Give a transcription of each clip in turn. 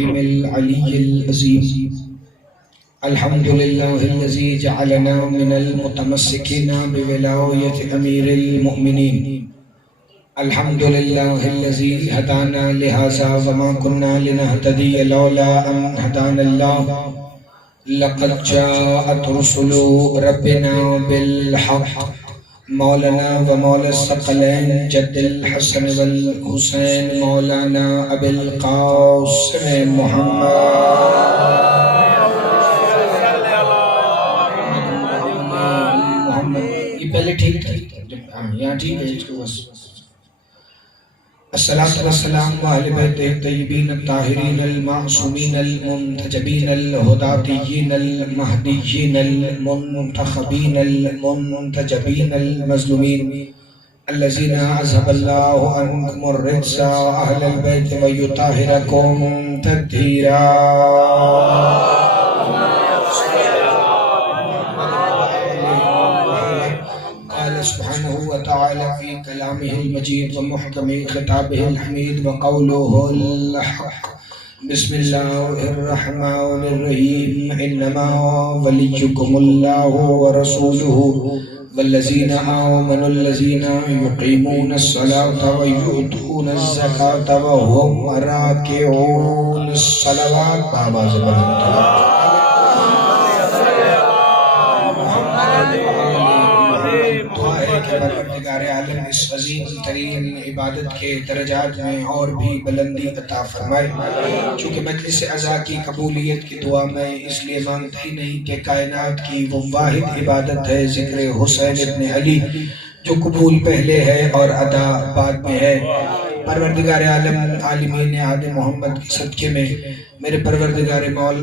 الحكيم العلي العظيم. الحمد لله الذي جعلنا من المتمسكين بولاية أمير المؤمنين. الحمد لله الذي هدانا لهذا وما كنا لنهتدي لولا أن هدانا الله. لقد جاءت رسل ربنا بالحق. مولانا ومولا الثقلين جد الحسن والحسين مولانا أبي القاسم محمد یہ پہلے ٹھیک تھا یہاں ٹھیک ہے اس کو بس. الصلاة والسلام علی بیت الطیبین الطاہرین المعصومین المنتجبین الہداتیین المہدیین المنتخبین المنتجبین المظلومین الذین اذهب اللہ عنکم الرجس اہل البیت ویطہرکم تطہیرا. سبحانه وتعالى في كلامه المجيد ومحكم خطابه الحميد وقوله الحق. بسم الله الرحمن الرحيم. إنما وليكم الله ورسوله والذين آمنوا الذين يقيمون الصلاة ويؤتون الزكاة وهم راكعون. الصلوات بآواز بلند. پروردگار عالم اس عظیم ترین عبادت کے درجات میں اور بھی بلندی عطا فرمائے. چونکہ مجلس عزا کی قبولیت کی دعا میں اس لیے مانگتا ہی نہیں کہ کائنات کی وہ واحد عبادت ہے ذکر حسین ابن علی جو قبول پہلے ہے اور ادا بعد میں ہے. پروردگار عالم عالمین آل محمد کے صدقے میں میرے پروردگار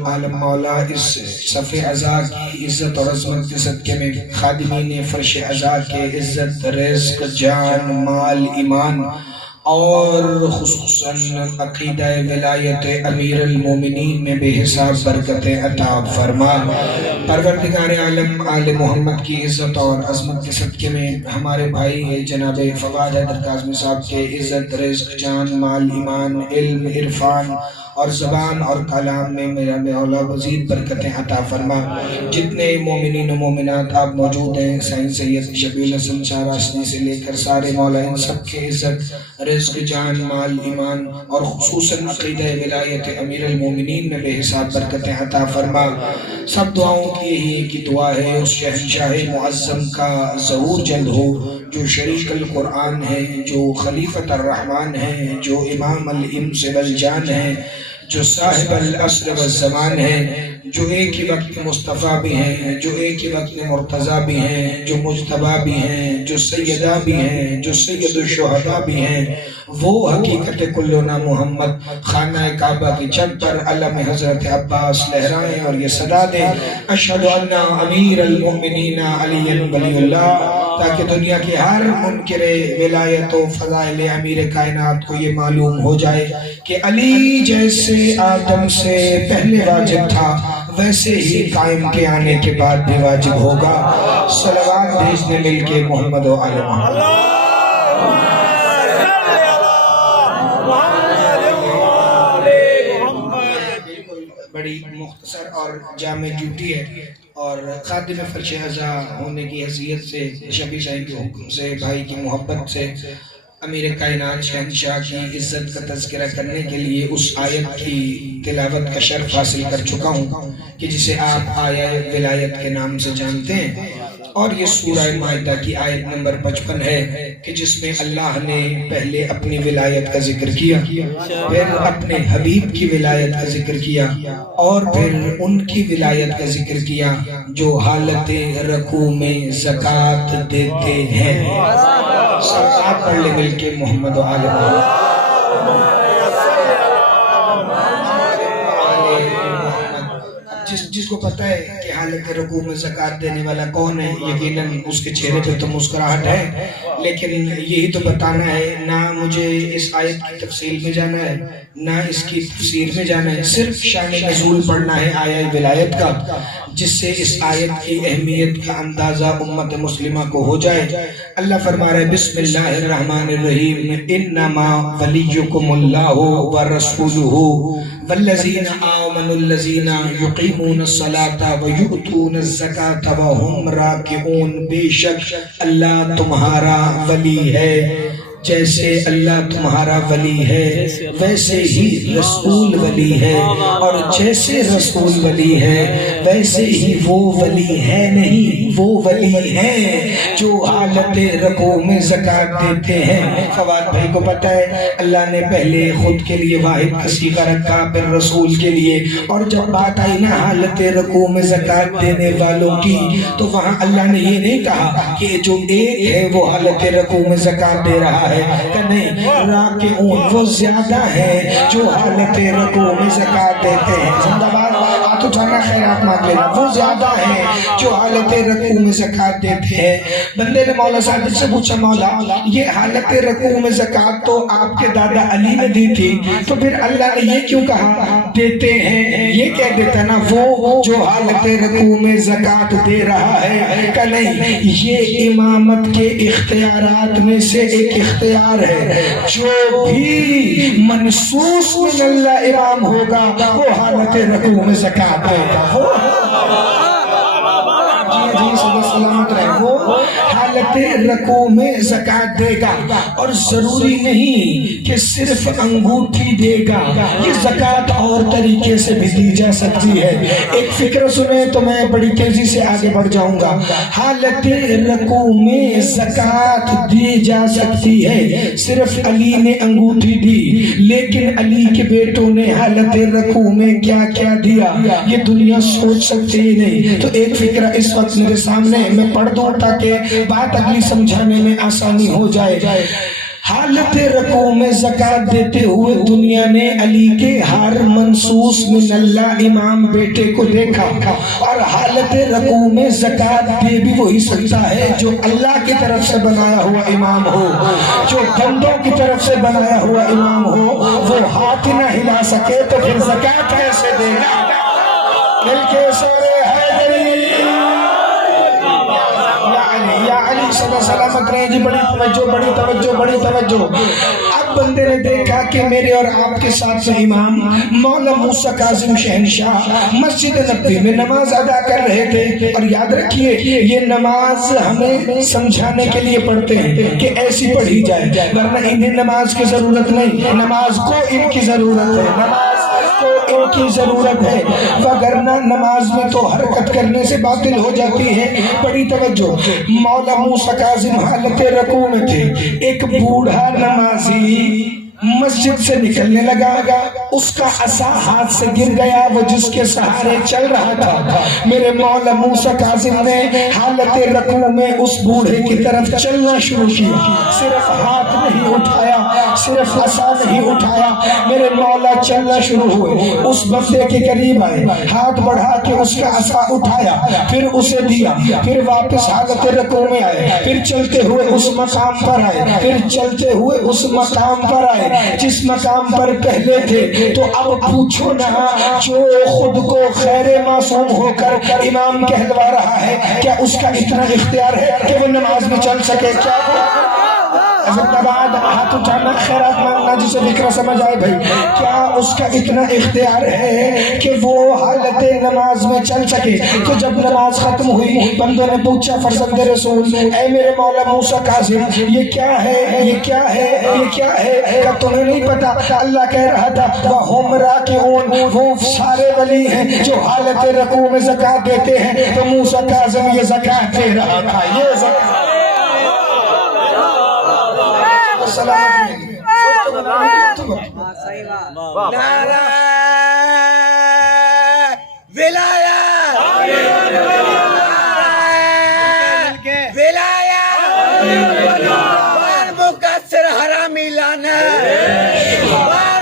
عالم مولا اس صف عزا کی عزت اور عظمت کے صدقے میں خادمین فرش عزا کے عزت رزق جان مال ایمان اور خصوصاً عقیدہ ولایت امیر المومنین میں بے حساب برکتیں عطا فرما. پروردگار عالم آل محمد کی عزت اور عظمت کے صدقے میں ہمارے بھائی جناب فواد حیدر کاظمی صاحب کے عزت رزق جان مال ایمان علم عرفان اور زبان اور کلام میں میرا مولا مزید برکتیں عطا فرما. جتنے مومنین و مومنات آپ موجود ہیں سائن سید شبیع الحسن شاہ راشدی سے لے کر سارے مولا ان سب کے عزت رزق جان مال ایمان اور خصوصاً عقیدہ ولایت امیر المومنین میں بے حساب برکتیں عطا فرما. سب دعاؤں کی یہی ایک ہی دعا ہے اس شہنشاہ معظم کا ظہور جلد ہو جو شریک القرآن ہے جو خلیفۃ الرحمن ہے جو امام الانس والجان ہے جو صاحب العصر والزمان ہے جو ایک ہی وقت مصطفیٰ بھی ہیں جو ایک ہی وقت مرتضیٰ بھی ہیں جو مجتبیٰ بھی ہیں جو سیدہ بھی ہیں جو سید الشہداء بھی ہیں وہ حقیقت کلنا محمد خانہ کعبہ کی چھت پر علم حضرت عباس لہرائیں اور یہ صدا دیں اشہد ان امیر المؤمنین علی ولی اللہ تاکہ دنیا کی ہر منکر ولایت و فضائل امیر کائنات کو یہ معلوم ہو جائے کہ علی جیسے آدم سے پہلے واجب تھا ویسے ہی قائم کے آنے کے بعد بھی واجب ہوگا. صلوات بھیجنے مل کے محمد و آل محمد. بڑی مختصر اور جامع ڈیوٹی ہے اور خادم فرش عزا ہونے کی حیثیت سے شبیع شاہی کے حکم سے بھائی کی محبت سے امیر کائنات شہنشاہ کی عزت کا تذکرہ کرنے کے لیے اس آیت کی تلاوت کا شرف حاصل کر چکا ہوں کہ جسے آپ آیہ ولایت کے نام سے جانتے ہیں. اور یہ سورہ مائدہ کی آیت نمبر 55 ہے کہ جس میں اللہ نے پہلے اپنی ولایت کا ذکر کیا پھر اپنے حبیب کی ولایت کا ذکر کیا اور پھر ان کی ولایت کا ذکر کیا جو حالت رکوع میں زکوٰۃ دیتے ہیں. سب پڑھ لے مل کے محمد و آل محمد. جس کو پتہ ہے کہ حالت رکوع میں زکوٰۃ دینے والا کون ہے یقیناً اس کے چہرے پہ تو مسکراہٹ ہے لیکن یہی تو بتانا ہے، نہ مجھے اس آیت کی تفصیل میں جانا ہے نہ اس کی تفسیر میں جانا ہے، صرف شان نزول پڑھنا ہے آیہ ولایت کا، جس سے اس آیت کی اہمیت کا اندازہ امت مسلمہ کو ہو جائے۔ اللہ فرما رہا ہے بسم اللہ الرحمن الرحیم، انما ولیکم اللہ ورسولہ والذین آمنوا الذین یقیمون الصلاة ویؤتون الزکاة وہم راکعون، بے شک اللہ تمہارا ولی ہے، جیسے اللہ تمہارا ولی ہے ویسے ہی رسول ولی ہے، اور جیسے رسول ولی ہے ویسے ہی وہ ولی ہے نہیں، وہ ولی ہے جو حالت رکوع میں زکوٰۃ دیتے ہیں۔ فواد بھائی کو پتہ ہے اللہ نے پہلے خود کے لیے واحد کا صیغہ رکھا، پھر رسول کے لیے، اور جب بات آئی نا حالت رکوع میں زکوٰۃ دینے والوں کی تو وہاں اللہ نے یہ نہیں کہا کہ جو ایک ہے وہ حالت رکوع میں زکوٰۃ دے رہا ہے، کہ نہیں، راکعون وہ زیادہ ہے جو حالت رکوع میں زکوٰۃ دیتے ہیں۔ زندہ باد، ہاتھ اٹھانا خیرات مانگ لینا، وہ زیادہ ہے جو حالت رکوع میں زکوٰۃ دیتے ہیں۔ بندے نے مولا صاحب سے پوچھا، مولا یہ حالت رکوع میں زکوٰۃ تو آپ کے دادا علی نے دی تھی، تو پھر اللہ نے یہ کیوں کہا دیتے ہیں؟ یہ کہہ دیتا نا وہ جو حالت رکوع میں زکوٰۃ دے رہا ہے، کہ نہیں، یہ امامت کے اختیارات میں سے ایک اختیار ہے، جو بھی منصوص من اللہ امام ہوگا وہ حالت رکوع میں زکوٰۃ دے گا۔ سلامت رہے، وہ حالت رکوع میں زکوٰۃ دے گا، اور ضروری نہیں کہ صرف انگوٹھی دے گا، یہ زکوٰۃ اور طریقے سے بھی دی جا سکتی ہے۔ ایک فکر سنیں تو میں بڑی تیزی سے آگے بڑھ جاؤں گا۔ حالت رکوع میں زکوٰۃ دی جا سکتی ہے، صرف علی نے انگوٹھی دی، لیکن علی کے بیٹوں نے حالت رکوع میں کیا کیا دیا یہ دنیا سوچ سکتے ہی نہیں۔ تو ایک فکرہ اس وقت میرے سامنے میں پڑھ دوں تاکہ بات اگلی سمجھانے میں آسانی ہو جائے۔ حالت رکوع میں زکوٰۃ دیتے ہوئے دنیا نے علی کے ہر منصوص من اللہ امام بیٹے کو دیکھا، اور حالت رکوع میں زکوٰۃ دے بھی وہی سکتا ہے جو اللہ کی طرف سے بنایا ہوا امام ہو، جو بندوں کی طرف سے بنایا ہوا امام ہو، وہ ہاتھ نہ ہلا سکے تو پھر زکوٰۃ کیسے دے گا؟ مل کے سورے حیدری یا علی صلی اللہ سلامت رہے جی، بڑی توجہ بڑی توجہ بڑی توجہ۔ اب بندے نے دیکھا کہ میرے اور آپ کے ساتھ امام مولا موسیٰ کاظم شہنشاہ مسجد نبوی میں نماز ادا کر رہے تھے، اور یاد رکھیے یہ نماز ہمیں سمجھانے کے لیے پڑھتے ہیں کہ ایسی پڑھی جائے، ورنہ انہیں نماز کی ضرورت نہیں، نماز کو ان کی ضرورت ہے، نماز کو ان کی ضرورت ہے، وگرنہ نماز میں تو حرکت کرنے سے باطل ہو جاتی ہے۔ بڑی توجہ، مولا موسیٰ کاظم حالت رکوع میں تھے، ایک بوڑھا نمازی مسجد سے نکلنے لگا، اس کا عصا ہاتھ سے گر گیا، وہ جس کے سہارے چل رہا تھا۔ میرے مولا موسیٰ کاظم نے حالت رکوع میں اس بوڑھے کی طرف چلنا شروع کیا، صرف ہاتھ نہیں اٹھایا، صرف عصا نہیں اٹھایا، میرے مولا چلنا شروع ہوئے، اس بندے کے قریب آئے، ہاتھ بڑھا کے اس کا عصا اٹھایا، پھر اسے دیا، پھر واپس حالت رکوع میں آئے، پھر چلتے ہوئے اس مقام پر آئے، پھر چلتے ہوئے اس مقام پر آئے جس مقام پر پہلے تھے۔ تو اب پوچھو نا، جو خود کو خیر معصوم ہو کر امام کہلوا رہا ہے، کیا اس کا اتنا اختیار ہے کہ وہ نماز میں چل سکے؟ کیا بعد ہاتھ اٹھانا خیرات مانگنا جسے فکرہ سمجھ آئے بھائی، کیا اس کا اتنا اختیار ہے کہ وہ حالت نماز میں چل سکے؟ تو جب نماز ختم ہوئی، بندوں نے پوچھا فرزند رسول، اے میرے مولا موسیٰ کاظم، یہ کیا ہے، یہ کیا ہے، یہ کیا ہے؟ کیا تمہیں نہیں پتا؟ اللہ کہہ رہا تھا وَهُمْ رَاكِعُونَ، وہ سارے ولی ہیں جو حالت رکوع میں زکوٰۃ دیتے ہیں، تو موسیٰ کاظم یہ زکوٰۃ دے رہا تھا، یہ زکوٰۃ نعرہ ولایت، ولایت، بار مقصر حرامی لانا، بار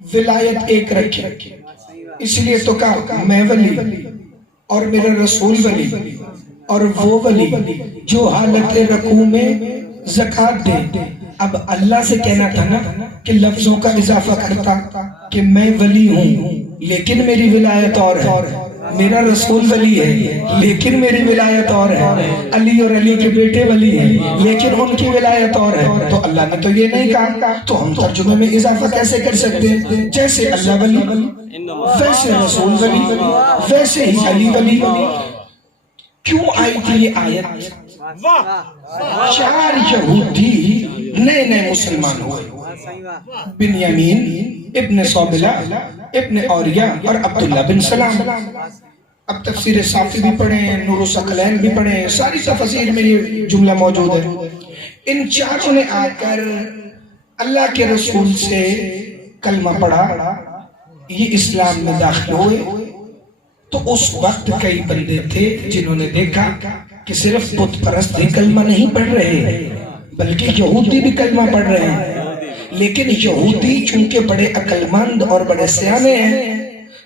ولایت ایک رکھے، اس لیے تو کہا میں ولی اور میرا رسول ولی اور وہ ولی جو حالت رکوع میں زکوٰۃ دے۔ اب اللہ سے کہنا تھا نا کہ لفظوں کا اضافہ کرتا کہ میں ولی ہوں لیکن میری ولایت اور ہے، میرا رسول ولی ہے لیکن میری ولایت اور ہے، علی اور علی کے بیٹے ولی ہیں لیکن ان کی ولایت اور ہے۔ تو اللہ نے تو یہ نہیں کہا، تو ہم ترجمے میں اضافہ کیسے کر سکتے ہیں؟ جیسے اللہ ولی ویسے رسول ولی ویسے ہی علی ولی۔ کیوں آئی تھی یہ آیت؟ 4 یہودی نئے نئے مسلمان ہوئے، بنیامین ابن صوبلہ ابن اوریہ اور عبداللہ بن سلام۔ اب تفسیر صافی بھی پڑھیں، نور الثقلین بھی پڑھیں، ساری تفسیر میں یہ جملہ موجود ہے۔ ان 4 نے آ کر اللہ کے رسول سے کلمہ پڑھا، یہ اسلام میں داخل ہوئے۔ تو اس وقت کئی بندے تھے جنہوں نے دیکھا کہ صرف بت پرست ہی کلمہ نہیں پڑھ رہے بلکہ یہودی بھی کلمہ پڑھ رہے ہیں، لیکن یہودی چونکہ بڑے عقل مند اور بڑے سیانے ہیں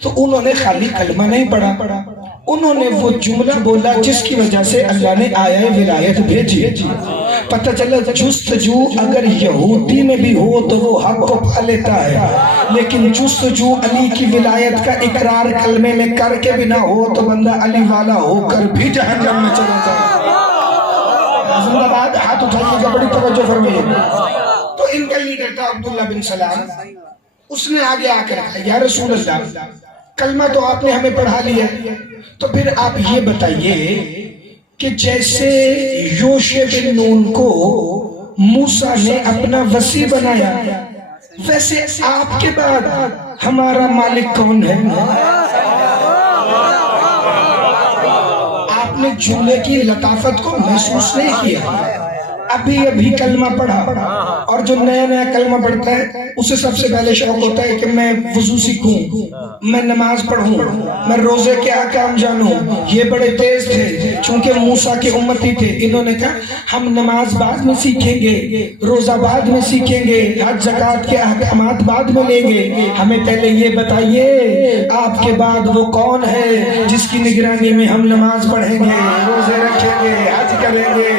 تو انہوں نے خالی کلمہ نہیں پڑھا، انہوں نے وہ جملہ بولا جس کی وجہ سے اللہ نے آیہ ولایت بھیجی۔ پتہ چلا جستجو اگر یہودی میں بھی ہو تو وہ حق کو پا لیتا ہے، لیکن جستجو علی کی ولایت کا اقرار کلمے میں کر کے بھی نہ ہو تو بندہ علی والا ہو کر بھی جہنم میں چلا جائے۔ زندہ باد، ہاتھ اٹھائیے گا، بڑی توجہ فرمائیے۔ تو ان کا لیڈر تھا عبداللہ بن سلام، اس نے آگے آ کر کہا یا رسول اللہ کلمہ تو آپ نے ہمیں پڑھا لیا، تو پھر آپ یہ بتائیے کہ جیسے یوشع بن نون کو موسیٰ نے اپنا وصی بنایا ویسے آپ کے بعد ہمارا مالک کون ہے؟ آپ نے جملے کی لطافت کو محسوس نہیں کیا، ابھی کلمہ پڑھا، اور جو نیا نیا کلمہ پڑھتا ہے اسے سب سے پہلے شوق ہوتا ہے کہ میں وضو سیکھوں، میں نماز پڑھوں، میں روزے کے احکام جانوں۔ یہ بڑے تیز تھے چونکہ موسیٰ کے امتی تھے، انہوں نے کہا ہم نماز بعد میں سیکھیں گے، روزہ بعد میں سیکھیں گے، حج زکوٰۃ کے احکامات بعد میں لیں گے، ہمیں پہلے یہ بتائیے آپ کے بعد وہ کون ہے جس کی نگرانی میں ہم نماز پڑھیں گے، روزے رکھیں گے، حج کریں گے،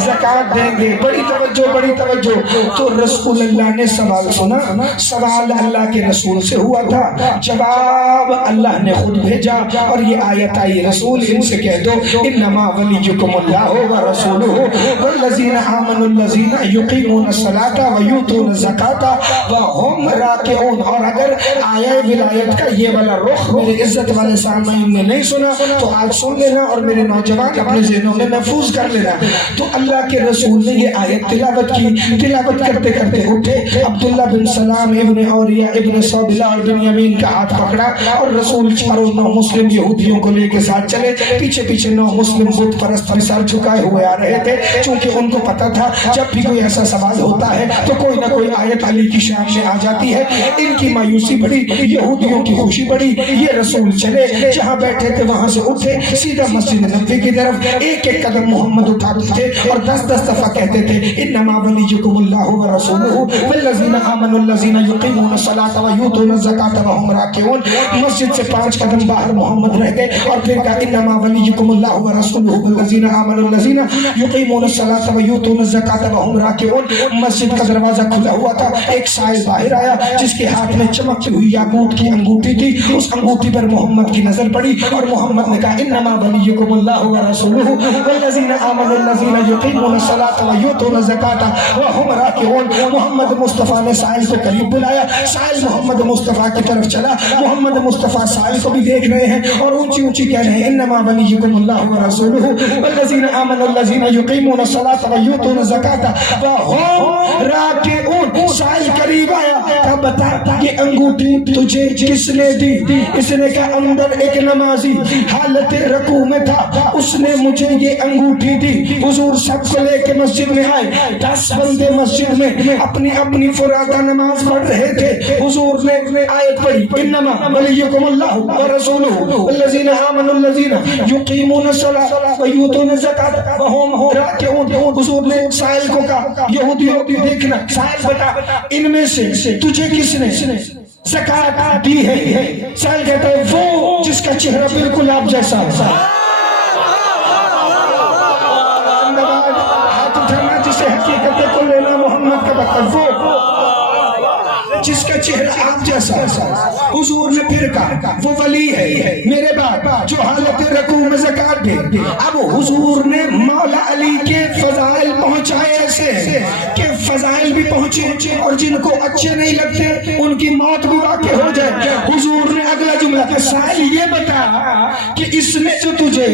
زکوٰۃ دیں گے۔ بڑی توجہ۔ تو رسول اللہ نے سوال سنا، سوال اللہ کے رسول سے ہوا تھا، جواب اللہ نے خود بھیجا، اور یہ آیت آئی رسول ان سے کہہ دو انما ولیکم اللہ ورسولہ والذین آمنوا الذین یقیمون الصلاۃ ویؤتون الزکاۃ وہم راکعون۔ اور اگر آیہ ولایت کا یہ والا رخ میرے عزت والے سامعین نے نہیں سنا تو آج سن لینا اور میرے نوجوان اپنے ذہنوں میں محفوظ کر لینا۔ تو اللہ کے رسول نے یہ آیت تلاوت کی، تلاوت کرتے کرتے اٹھے، عبداللہ بن سلام ابن اوریہ ابن صوبلہ اور بنیامین کا ہاتھ پکڑا اور رسول 4 9 مسلم یہودیوں کو لے کے ساتھ چلے، پیچھے 9 مسلم بت پرست سر جھکائے ہوئے آ رہے تھے، چونکہ ان کو پتا تھا جب بھی کوئی ایسا سوال ہوتا ہے تو کوئی نہ کوئی آیت علی کی شان میں آ جاتی ہے۔ ان کی مایوسی بڑی، یہودیوں کی خوشی بڑی، یہ رسول چلے جہاں بیٹھے تھے وہاں سے اٹھے، سیدھا مسجد نبوی کی طرف ایک قدم محمد اٹھاتے تھے اور 10 دفعہ کہتے تھے انما ولیکم اللہ ورسولہ والذین آمنوا الذین یقیمون الصلاۃ ویؤتون الزکاۃ وہم راکعون۔ مسجد سے 5 قدم باہر محمد رہ گئے اور پھر کہا انما ولیکم اللہ ورسولہ والذین آمنوا الذین یقیمون الصلاۃ ویؤتون الزکاۃ وہم راکعون۔ مسجد کا دروازہ کھلا ہوا تھا، ایک سائل باہر آیا جس کے ہاتھ میں چمکتی ہوئی یاقوت کی انگوٹھی تھی، اس انگوٹھی پر محمد کی نظر پڑی اور محمد نے کہا انما ولیکم اللہ ورسولہ والذین آمنوا الذین یقیمون الصلاۃ ویؤتون الزکاۃ وہم راکعون۔ محمد مصطفیٰ نے سائل کو قریب بلایا، سائل محمد مصطفیٰ کی طرف چلا، محمد مصطفیٰ سائل کو بھی دیکھ رہے ہیں اور اونچی کہہ رہے ہیں انما ولیکم اللہ ورسولہ والذین آمنوا الذین یقیمون الصلاۃ ویؤتون الزکاۃ وہم راکعون۔ سائل قریب آیا، کہا بتا یہ انگوٹھی تجھے کس نے دی؟ اس نے کہا اندر ایک نمازی حالت رکوع میں تھا، اس نے مجھے یہ انگوٹھی دی۔ حضور سب کو لے کے مسجد میں آئے، 10 بندے مسجد میں اپنی فرادہ نماز پڑھ رہے تھے۔ حضور نے آیت پڑھی انما ولیکم اللہ ورسولہ والذین آمنوا الذین یقیمون الصلاۃ ویؤتون الزکاۃ وہم راکعون۔ حضور نے سائل کو کہا یہودیوں دیکھنا، سائل بتا ان میں سے تجھے کس نے زکات دی ہے. سائل کہتا ہے وہ جس کا چہرہ بالکل آپ جیسا ہے. ہاتھ اٹھانا جسے حقیقت کو لینا محمد کا بطر، وہ جس کا چہرہ آپ جیسا. حضور نے پھر کہا وہ ولی ہے میرے بعد جو حالت رکوع میں زکات دے. اب حضور نے مولا علی کے فضائل پہنچائے ایسے کہ فضائل بھی پہنچے اور جن کو اچھے نہیں لگتے ان کی موت بھی واقع ہو جائے. حضور نے اگلا جملہ کہ سائل یہ بتا کہ اس نے جو تجھے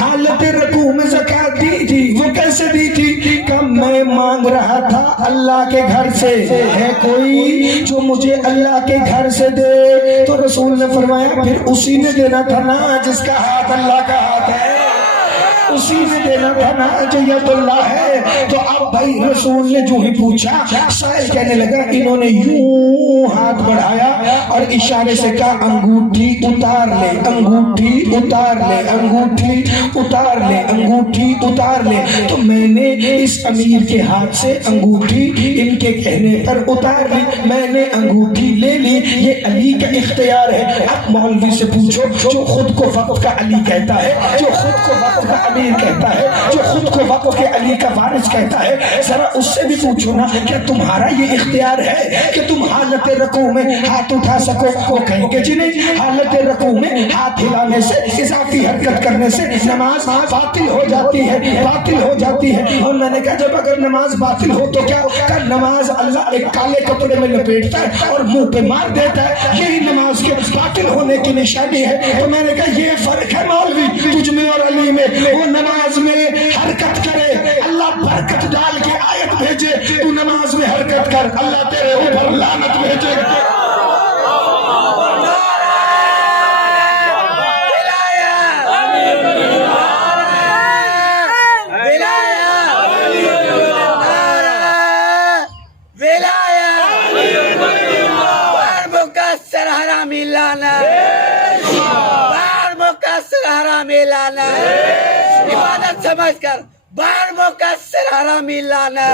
حالت رکوع میں زکات دی تھی وہ کیسے دی تھی؟ کہ میں مانگ رہا تھا اللہ کے گھر سے، ہے کوئی جو مجھے اللہ کے گھر سے دے؟ تو رسول نے فرمایا پھر اسی نے دینا تھا نا جس کا ہاتھ اللہ کا ہاتھ ہے، اسی نے دینا تھا نا جو ید اللہ ہے. تو اب بھائی رسول نے جو ہی پوچھا، سائل کہنے لگا انہوں نے یوں ہاتھ بڑھایا اور اشارے سے کہا انگوٹھی اتار لے، انگوٹھی اتار لے، انگوٹھی اتار لے، انگوٹھی اتار لے. تو میں نے اس امیر کے ہاتھ سے انگوٹھی ان کے کہنے پر اتار لی، میں نے انگوٹھی لے لی. یہ علی کا اختیار ہے. اب مولوی سے پوچھو جو خود کو وقت کا علی کہتا ہے، جو خود کو وقت کا امیر کہتا ہے، جو خود کو وقت کے علی کا وارث کہتا ہے، ذرا اس سے بھی پوچھو نا کیا تمہارا یہ اختیار ہے کہ تم حالت رکوع میں ہاتھ اٹھا سکو؟ وہ کہیں گے جی نہیں، حالت رکوع میں ہاتھ ہلانے سے، اضافی حرکت کرنے سے نماز باطل ہو جاتی ہے، باطل ہو جاتی ہے. اور میں نے کہا جب اگر نماز باطل ہو تو کیا کہ نماز اللہ ایک کالے کپڑے میں لپیٹتا ہے اور منہ پہ مار دیتا ہے، یہی نماز کے باطل ہونے کی نشانی ہے. تو میں نے کہا یہ فرق ہے مولوی تجھ میں اور علی میں. وہ نماز میں حرکت کرے اللہ برکت ڈال کے آیت بھیجے، تو نماز میں حرکت کر اللہ تیرے اوپر لعنت بھیجے. عبادت سمجھ کر بار مقصر حرامی لانا.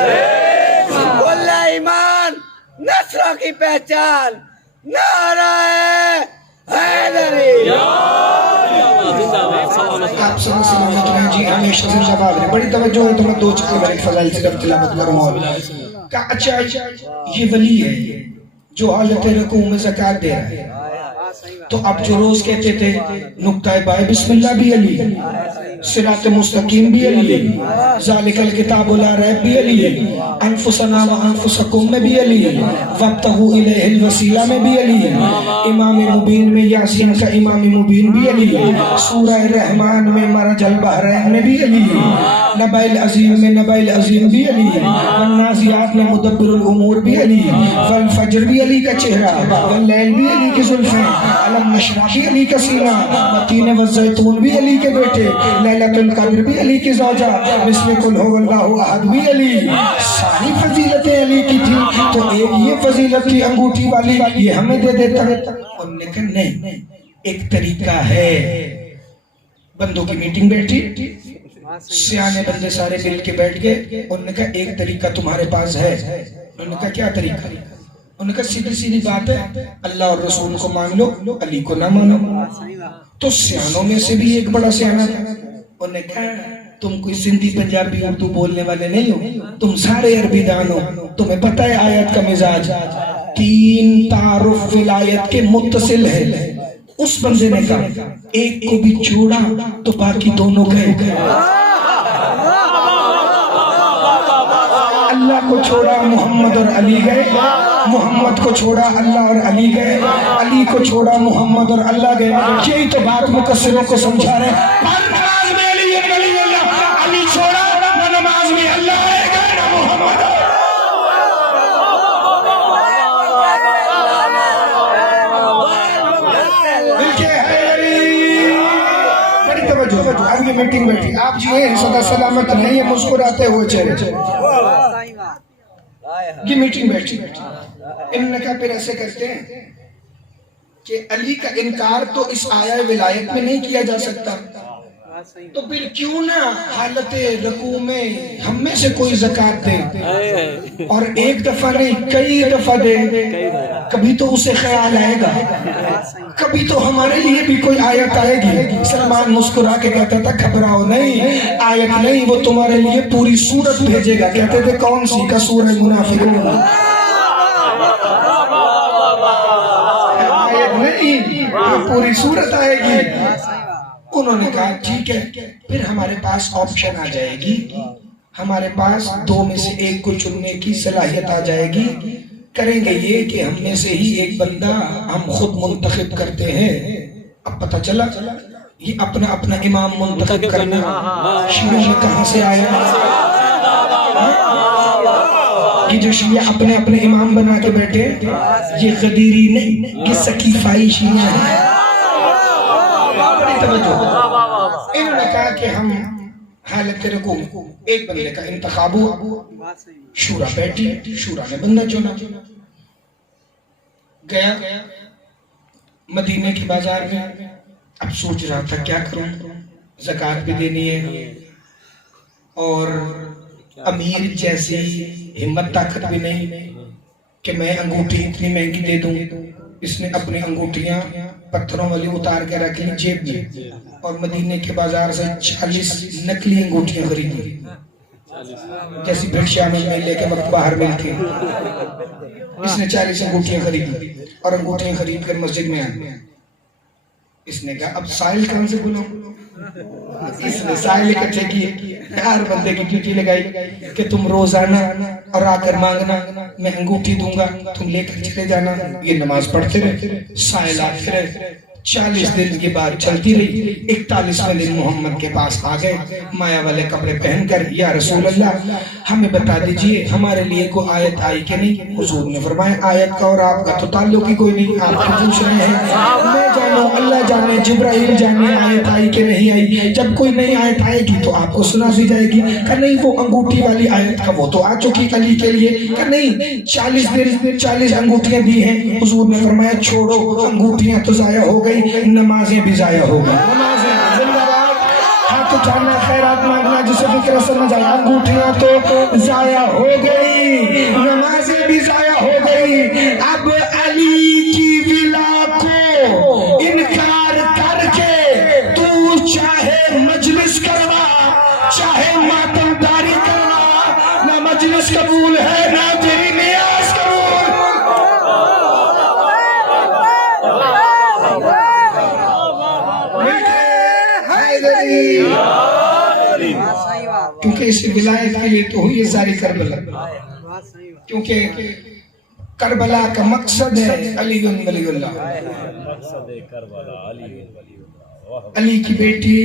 بولنا ایمان نصروں کی پہچان، نعرہ حیدری. آپ سب سلامت رہیں جی. ہمیشہ سے جواب ہے بڑی توجہ ہے تو میں 2-4 بار فضائل سے تلاوت کروں گا. کہ اچھا یہ ولی ہے جو حالت رکوع میں زکات دے رہا ہے. تو اب جو روز کہتے تھے نقطہ بائے بسم اللہ بھی علی، صراط مستقیم بھی علی، ذالک الکتاب لا ریب بھی علی، انفسنا و انفسکم میں بھی علی، وابتغوا الیہ الوسیلہ میں بھی علی، امام مبین میں یاسین کا امام مبین بھی علی، سورہ رحمان میں مرج البحرین میں بھی علی، نبأ العظیم میں نبأ العظیم بھی علی، والنازعات میں مدبر الامور بھی علی، والفجر بھی علی کا چہرہ، واللیل بھی علی کی زلفیں، علم نشرح بھی علی کا سینہ، والتین والزیتون بھی علی کے بیٹے، لیلۃ القدر بھی علی کی زوجہ، مثل قل هو اللہ احد بھی علی. ساری فضیلتیں علی کی تھی تو ایک یہ فضیلت تھی انگوٹھی والی، یہ ہمیں دے دیتا. انہوں نے کہا نہیں، ایک طریقہ ہے. بندوں کی میٹنگ بیٹھی، سیانے بندے سارے مل کے بیٹھ گئے. انہوں نے کہا ایک طریقہ تمہارے پاس ہے. انہوں نے کہا کیا طریقہ؟ انہوں نے کہا سیدھی سیدھی بات ہے، اللہ اور رسول کو مان لو، علی کو نہ مانو. تو سیانوں میں سے بھی ایک بڑا سیانہ تھا. انہوں نے کہا تم کوئی سندھی پنجابی اردو بولنے والے نہیں ہو، تم سارے عربی دان ہو، تمہیں پتہ ہے آیت کا مزاج 3 تعارف ولایت کے متصل ہے. اس بندے نے کہا ایک کو بھی چھوڑا تو باقی دونوں گئے. اللہ کو چھوڑا محمد اور علی گئے، محمد کو چھوڑا اللہ اور علی گئے، علی کو چھوڑا محمد اور اللہ گئے. یہی تو بات مقصروں کو سمجھا رہے ہیں. نماز میں علی اللہ، علی چھوڑا نہ نماز میں اللہ آئے گا نہ محمد. بڑی توجہ. اب یہ میٹنگ بیٹھی، آپ جی ہیں سدا سلامت نہیں ہے، مسکراتے ہوئے چہرے. یہ میٹنگ بیٹھی، انہوں نے کہا پھر ایسے کرتے ہیں کہ علی کا انکار تو اس آیہ ولایت میں نہیں کیا جا سکتا، تو پھر کیوں نہ حالت رکوع میں ہم میں سے کوئی زکوٰۃ دے، اور ایک دفعہ نہیں کئی دفعہ دے، کبھی تو اسے خیال آئے گا، کبھی تو ہمارے لیے بھی کوئی آیت آئے گی۔ سلمان مسکرا کے کہتا تھا گھبراؤ نہیں، آیت نہیں، وہ تمہارے لیے پوری سورت بھیجے گا۔ کہتے تھے کون سی؟ کا سورہ منافقون۔ آیت نہیں، وہ پوری سورت آئے گی۔ انہوں نے کہا ٹھیک ہے، پھر ہمارے پاس آپشن آ جائے گی، ہمارے پاس دو میں سے ایک کو چننے کی صلاحیت آ جائے گی۔ کریں گے یہ کہ ہم میں سے ہی ایک بندہ ہم خود منتخب کرتے ہیں۔ اب پتہ چلا یہ اپنا اپنا امام منتخب کرنا شیعہ میں کہاں سے آیا؟ یہ جو شیعہ اپنے اپنے امام بنا کے بیٹھے، یہ غدیری نہیں، یہ سکیفائی شیعہ ہے۔ انہوں نے کہا کہ ہم حالت رکوع ایک بندے کا انتخاب ہوا، شورا بیٹھی، شورا نے بندہ چنا، گیا مدینے کے بازار میں۔ اب سوچ رہا تھا کیا کروں، زکوٰۃ بھی دینی ہے اور امیر جیسی ہمت طاقت بھی نہیں کہ میں انگوٹھی اتنی مہنگی دے دوں۔ اس نے اپنی انگوٹھیاں پتھروں والی اتار کے رکھ لی جیب میں، اور مدینے کے بازار سے 40 نقلی انگوٹھیاں خریدی، جیسی بھٹشیا میں میلے کے وقت باہر ملتی ہیں۔ اس نے 40 انگوٹھیاں خریدی اور انگوٹھیاں خرید کر مسجد میں آئی۔ اس نے کہا اب سائل کہاں سے بلاؤں؟ اس نے سائل اکٹھے کیے، ہر بندے کی ڈیوٹی لگائی کہ تم روزانہ اور آ کر مانگنا، میں انگوٹھی دوں گا، تم لے کر چلے جانا۔ یہ نماز پڑھتے رہے، سائل آتے رہے، 40 دن کی بات چلتی رہی۔ 41ویں دن محمد کے پاس آ گئے مایا والے کپڑے پہن کر، یا رسول اللہ ہمیں بتا دیجئے ہمارے لیے کوئی آیت آئی کہ نہیں؟ حضور نے فرمایا آیت کا اور آپ کا تو تعلق ہی کوئی نہیں، آپ کو پوچھ رہے ہیں، میں جانوں اللہ جانے جبرائیل جانے آیت آئی کہ نہیں آئی۔ جب کوئی نئی آیت آئے گی تو آپ کو سنا دی جائے گی۔ کہ نہیں وہ انگوٹھی والی آیت کا وہ تو آ چکی علی کے لیے۔ کہ نہیں 40 دن 40 انگوٹھیاں دی ہیں۔ حضور نے فرمایا چھوڑو، انگوٹھیاں تو ضائع ہو گئی، نمازیں بھی ضائع ہو گئی۔ نمازیں زندہ باد، ہاتھ اٹھانا خیرات مانگنا جسے فکر سمجھ آیا، انگوٹھیاں تو ضائع ہو گئی، نمازیں بھی ضائع ہو گئی۔ اب علی کی ولا کو انکار کر کے تو چاہے مجلس کروا، چاہے ماتم داری کروا، نہ مجلس قبول ہے نہ تیری نیاز قبول۔ کیونکہ اس ولایت کے لیے تو ہوئی ہے ساری کربلا، کیونکہ کربلا کا مقصد ہے علی ولی اللہ۔ علی کی بیٹی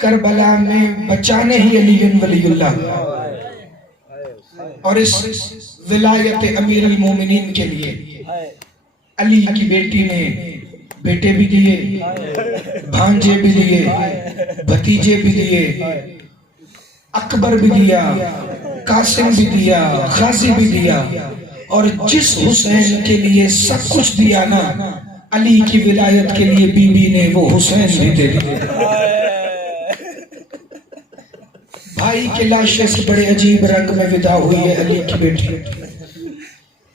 کربلا میں بچانے ہی علی ولی اللہ، اور اس ولایت امیر المومنین کے لیے علی کی بیٹی نے بیٹے بھی دیے، بھانجے بھی دیے، بھتیجے بھی دیے، اکبر بھی دیا، قاسم بھی دیا، غازی بھی دیا، اور جس حسین کے لیے سب کچھ دیا نا، علی کی ولایت کے لیے بی بی نے وہ حسین بھی دے دیا۔ بھائی کے لاشے سے بڑے عجیب رنگ میں ودا ہوئی ہے علی کی بیٹی۔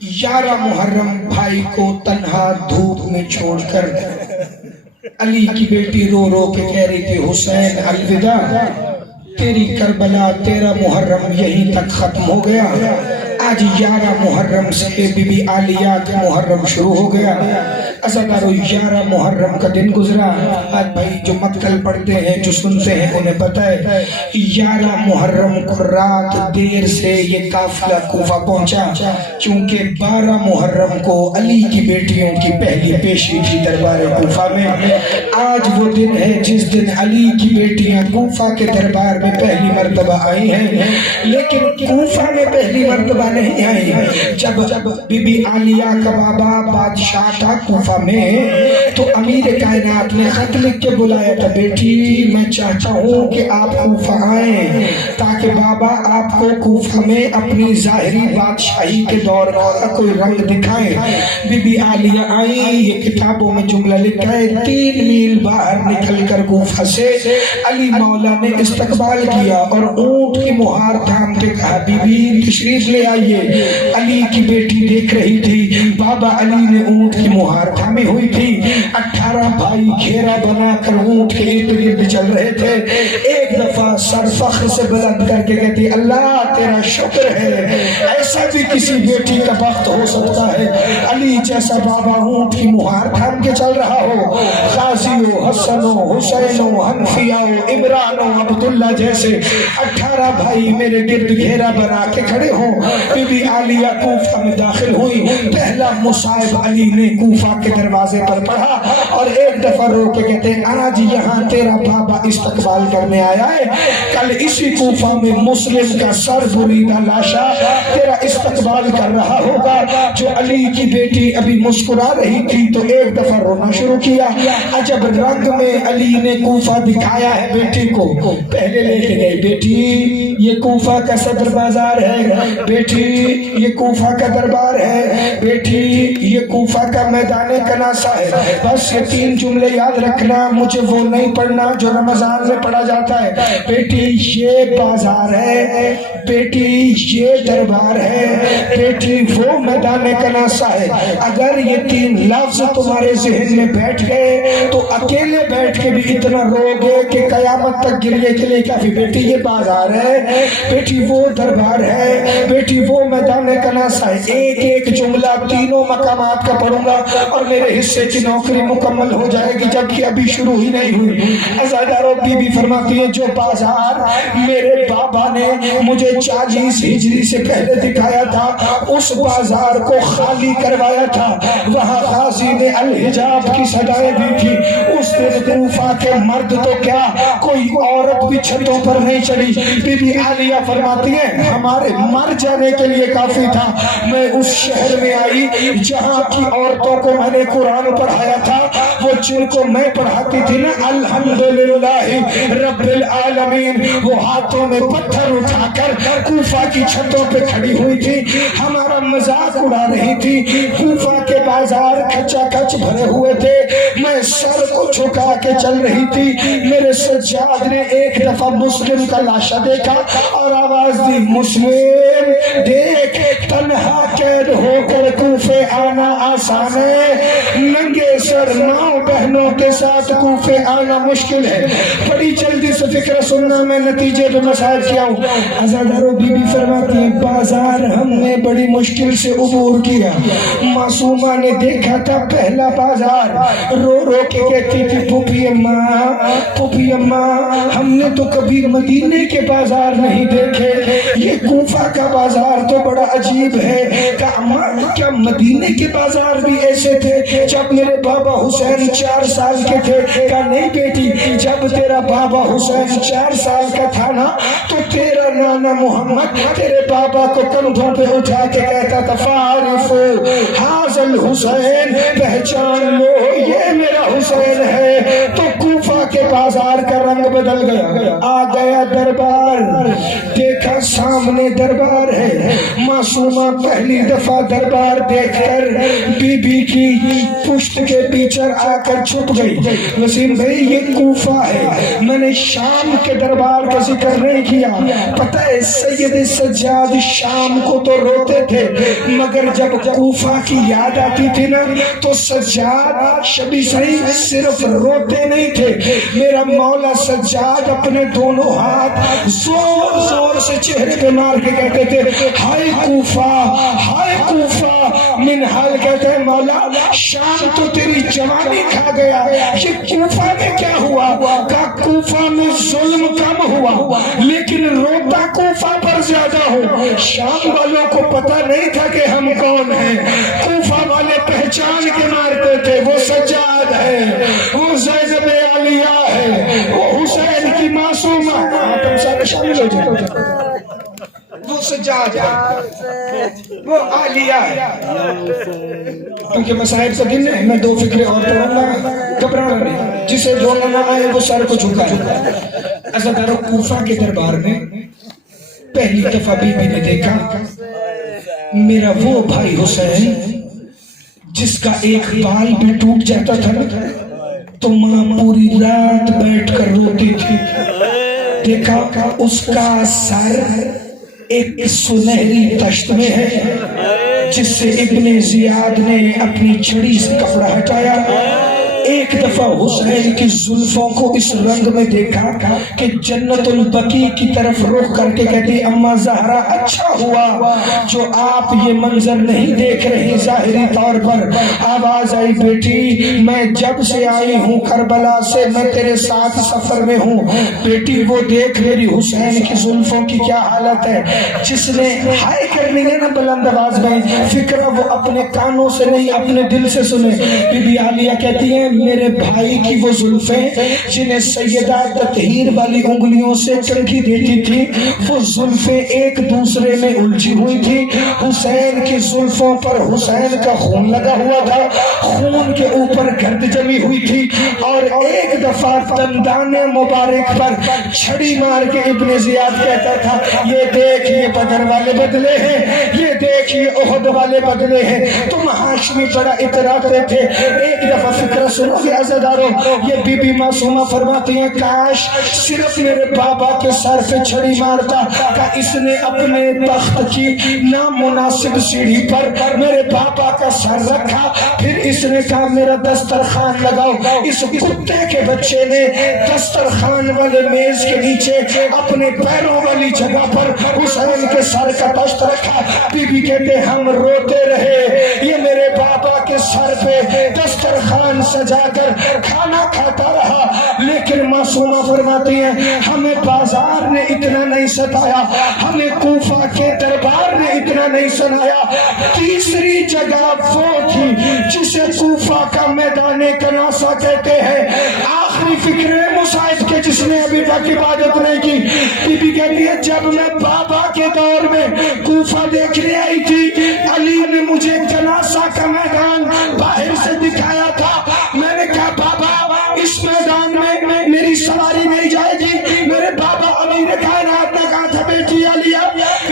11 محرم بھائی کو تنہا دھوپ میں چھوڑ کر علی کی بیٹی رو رو کے کہہ رہی تھی حسین الوداع، تیری کربلا 13 محرم یہیں تک ختم ہو گیا، آج 11 محرم سے بی بی عالیہ کے محرم شروع ہو گیا۔ ازادارو 11 محرم کا دن گزرا۔ آج بھائی جو مقتل پڑھتے ہیں، جو سنتے ہیں، انہیں پتہ ہے 11 محرم کو رات دیر سے یہ قافلہ کوفہ پہنچا، چونکہ 12 محرم کو علی کی بیٹیوں کی پہلی پیشی تھی دربار کوفہ میں۔ آج وہ دن ہے جس دن علی کی بیٹیاں کوفہ کے دربار میں پہلی مرتبہ آئی ہیں، لیکن کوفہ میں پہلی مرتبہ نہیں آئی۔ جب بی بی عالیہ کا بابا بادشاہ تھا کوفہ میں، تو امیر کائنات نے خط لکھ کے بلایا تھا، بیٹی میں چاہتا ہوں کہ آپ کوفہ آئیں تاکہ کہ بابا آپ کو کوفہ میں اپنی ظاہری بادشاہی کے دور کا کوئی رنگ دکھائیں۔ بی بی عالیہ آئیں، یہ کتابوں میں جملہ لکھا ہے، 3 میل باہر نکل کر کوفہ سے علی مولا نے استقبال کیا اور اونٹ کی مہار تھامتے کہا بی بی تشریف لے آئیے۔ علی کی بیٹی دیکھ رہی تھی، بابا علی نے اونٹ کی مہار تھامی ہوئی تھی، 18 بھائی گھیرا بنا کر اونٹ کے ارد گرد چل رہے تھے۔ ایک دفعہ سر فخر سے بلند کر کے کہتی اللہ تیرا شکر ہے، ایسا بھی کسی بیٹی کا بخت ہو سکتا ہے علی جیسا بابا اونٹ کی مہار تھام کے چل رہا ہو، غازیوں حسنوں حسینوں حنفیہ عمرانوں عبداللہ جیسے 18 بھائی میرے گرد گھیرا بنا کے کھڑے ہوں۔ بی بی عالیہ کوفہ میں داخل ہوئی، پہلا مصائب علی نے کوفہ کے دروازے پر پڑھا اور ایک دفعہ رو کے کہتے ہیں آج یہاں تیرا بابا استقبال کرنے آیا ہے، کل اسی کوفہ میں مسلم کا سر بریدہ لاشا تیرا استقبال کر رہا ہوگا۔ جو علی کی بیٹی ابھی مسکرا رہی تھی تو ایک دفعہ رونا شروع کیا۔ عجب رنگ میں علی نے کوفہ دکھایا ہے بیٹی کو، پہلے لے کے گئے بیٹی یہ کوفہ کا صدر بازار ہے، بیٹی یہ کوفہ کا دربار ہے، بیٹی یہ کوفہ کا میدان کناسہ ہے۔ بس یہ 3 جملے یاد رکھنا، مجھے وہ نہیں پڑھنا جو رمضان میں پڑھا جاتا ہے۔ بیٹی یہ بازار ہے، بیٹی یہ دربار ہے، بیٹی وہ میدان کناسہ ہے۔ اگر یہ 3 لفظ تمہارے ذہن میں بیٹھ گئے تو اکیلے بیٹھ کے بھی اتنا رو گے کہ قیامت تک گریے کے لیے کافی۔ بیٹی یہ بازار ہے، بیٹی وہ دربار ہے، بیٹی وہ میدان کناسہ ہے۔ ایک ایک جملہ 3 مقامات کا پڑھوں گا اور میرے حصے کی نوکری مکمل ہو جائے گی، جبکہ ابھی شروع ہی نہیں ہوئی۔ عزادارو بی بی فرماتی ہے جو بازار میرے بابا نے مجھے 40 ہجری سے پہلے دکھایا تھا، اس بازار کو خالی کروایا تھا، وہاں غازی نے الحجاب کی صدائیں دی تھی۔ اس دن کوفہ کے مرد تو کیا کوئی عورت بھی چھتوں پر نہیں چڑھی۔ بی بی عالیہ فرماتی ہے ہمارے مر جانے کے لیے کافی تھا، میں اس شہر میں آئی جہاں کی عورتوں کو میں نے قرآن پڑھایا تھا، وہ جن کو میں پڑھاتی تھی نا الحمدللہ رب العالمین، وہ ہاتھوں میں پتھر اٹھا کر کوفہ کی چھتوں پہ کھڑی ہوئی تھی، ہمارا مذاق اڑا رہی تھی۔ کوفہ کے بازار کھچا کھچ بھرے ہوئے تھے، میں سر کو جھکا کے چل رہی تھی۔ میرے سجاد نے ایک دفعہ مسلم کا لاشا دیکھا اور آواز دی مسلم دیکھ تنہا قید ہو کر کوفے آنا آسان ہے، ننگے سر 9 بہنوں کے ساتھ کوفے آنا مشکل ہے۔ بڑی جلدی سے فکر سننا، میں نتیجے پہ مسائل کیا ہوں۔ عزادارو بی بی فرماتی ہے بازار ہم نے بڑی مشکل سے عبور کیا، معصومہ نے دیکھا تھا پہلا بازار، رو رو کے کہتی تھی پھوپھی اماں پھوپھی اماں ہم نے تو کبھی مدینے کے بازار نہیں دیکھے، یہ کوفہ کا بازار تو بڑا عجیب ہے۔ کہا اماں کیا مدینے کے بازار بھی ایسے تھے جب میرے بابا حسین 4 سال کے تھے؟ کہا نہیں بیٹی، جب تیرا بابا حسین 4 سال کا تھا نا تو تیرا نانا محمد تیرے بابا کو کندھوں پہ اٹھا کے کہتا تھا فارفو حاضل حسین، پہچان لو یہ میرا حسین ہے۔ تو کوفہ کے بازار کا رنگ بدل گیا، آ گیا دربار، دیکھا سامنے دربار ہے۔ معصومہ پہلی دفعہ دربار دیکھ کر بی بی کی پشت کے پیچھے آ کر چھپ گئی۔ وسیم بھائی یہ کوفہ ہے، میں نے شام کے دربار کا ذکر نہیں کیا۔ پتہ ہے سید سجاد شام کو تو روتے تھے، مگر جب کوفہ کی یاد آتی تھی نا تو سجاد شبی صحیح صرف روتے نہیں تھے، میرا مولا سجاد اپنے دونوں ہاتھ زور زور سے چہرے پہ مار کے کہتے تھے ہائے کوفہ ہائے کوفہ، من حال کہتے ہیں مولا شام تو تیری جوانی کھا گیا، یہ کوفہ میں کیا ہوا؟ کہا کوفہ میں ظلم کم ہوا لیکن روتا کوفہ پر زیادہ ہو۔ شام والوں کو پتہ نہیں تھا کہ ہم کون ہیں، کوفہ والے پہچان کے مارتے تھے وہ سجاد ہے، وہ زینب عالیہ ہے، وہ حسین کی معصومہ، تم سارے شامل ہو جائیں، وہ سجاد ہے، وہ عالیہ ہے۔ کیونکہ مسائل کا دن ہے، میں 2 فکرے اور پڑھوں گا، گھبرانا نہیں، جسے جو نہ آئے وہ سر کو جھکا ہے۔ عزادارو کوفہ کے دربار میں پہلی دفعہ بی بی نے دیکھا میرا وہ بھائی حسین جس کا ایک بال بھی ٹوٹ جاتا تھا تو ماں پوری رات بیٹھ کر روتی تھی. دیکھا اس کا سر ایک سنہری تشت میں ہے جس سے ابن زیاد نے اپنی چھڑی سے کپڑا ہٹایا. ایک دفعہ حسین کی زلفوں کو اس رنگ میں دیکھا کہ جنت البقیع کی طرف رخ کر کے کہتی اماں زہرا اچھا ہوا جو آپ یہ منظر نہیں دیکھ رہی ظاہری طور پر. آواز آئی بیٹی میں جب سے آئی ہوں کربلا سے میں تیرے ساتھ سفر میں ہوں. بیٹی وہ دیکھ میری حسین کی زلفوں کی کیا حالت ہے. جس نے ہائے کرنی ہے نا بلند آواز میں فکر وہ اپنے کانوں سے نہیں اپنے دل سے سنے. بی بی عالیہ کہتی ہیں میرے بھائی کی وہ زلفیں جنہیں سیدہ تطہیر والی انگلیوں سے کنگھی دیتی تھی وہ زلفیں ایک دوسرے میں الجھی ہوئی تھی. حسین کی زلفوں پر حسین کا خون لگا ہوا تھا, خون کے اوپر گرد جمی ہوئی تھی. اور ایک دفعہ دندان مبارک پر چھڑی مار کے ابن زیاد کہتا تھا یہ دیکھ یہ بدر والے بدلے ہیں, یہ دیکھ یہ احد والے بدلے ہیں. تم ہاشمی بڑا اتراتے تھے. ایک دفعہ فکر سنو گے عزیزارو, یہ بی بی معصومہ فرماتی ہیں کاش صرف میرے بابا کے سر پہ چھڑی مارتا کہ اس نے اپنے تخت کی نامناسب سیڑھی پر میرے بابا کا سر رکھا, پھر اس نے کہا میرا دسترخوان لگاؤ. اس کتے کے بچے نے دسترخوان والے میز کے نیچے اپنے پیروں والی جگہ پر حسین کے سر کا تشت رکھا. بی بی کہتے ہم روتے رہے یہ میرے بابا کے سر پہ دسترخوان سجا کر کھانا کھاتا رہا. لیکن معصومہ فرماتی ہیں ہمیں بازار نے اتنا نہیں ستایا, ہمیں کوفہ کے دربار نے اتنا نہیں سنایا. تیسری جگہ وہ تھی جسے کوفہ کا میدان کناسہ کہتے ہیں. آخری فکر مصائب کے جس نے ابھی تک عبادت نہیں کی. بی بی کہتی ہے جب میں بابا کے دور میں کوفہ دیکھنے آئی تھی علی نے مجھے کناسہ کا میدان باہر سے دکھایا تھا. میں نے کہا بابا اس میدان میں میری سواری نہیں جائے گی. میرے بابا امیر کائنات نے کہا تھا بیٹی عالیہ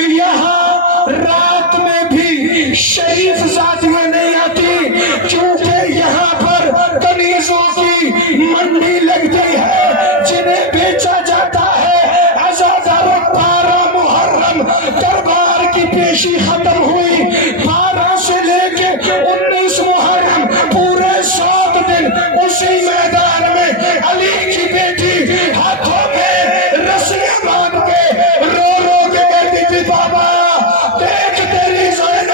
یہاں رات میں بھی شریف ذاتیاں نہیں آتی کیونکہ یہاں پر کنیزوں کی منڈی لگتی ہے جنہیں بیچا جاتا ہے. عزادارو 12 محرم دربار کی پیشی ختم ہوئی, 12 سے لے کے 19 محرم پورے 7 دن اسی میدان میں علی کی بیٹی ہاتھوں میں رسیاں باندھ کے رو رو کے کہتی تھی بابا دیکھ تیری زینب.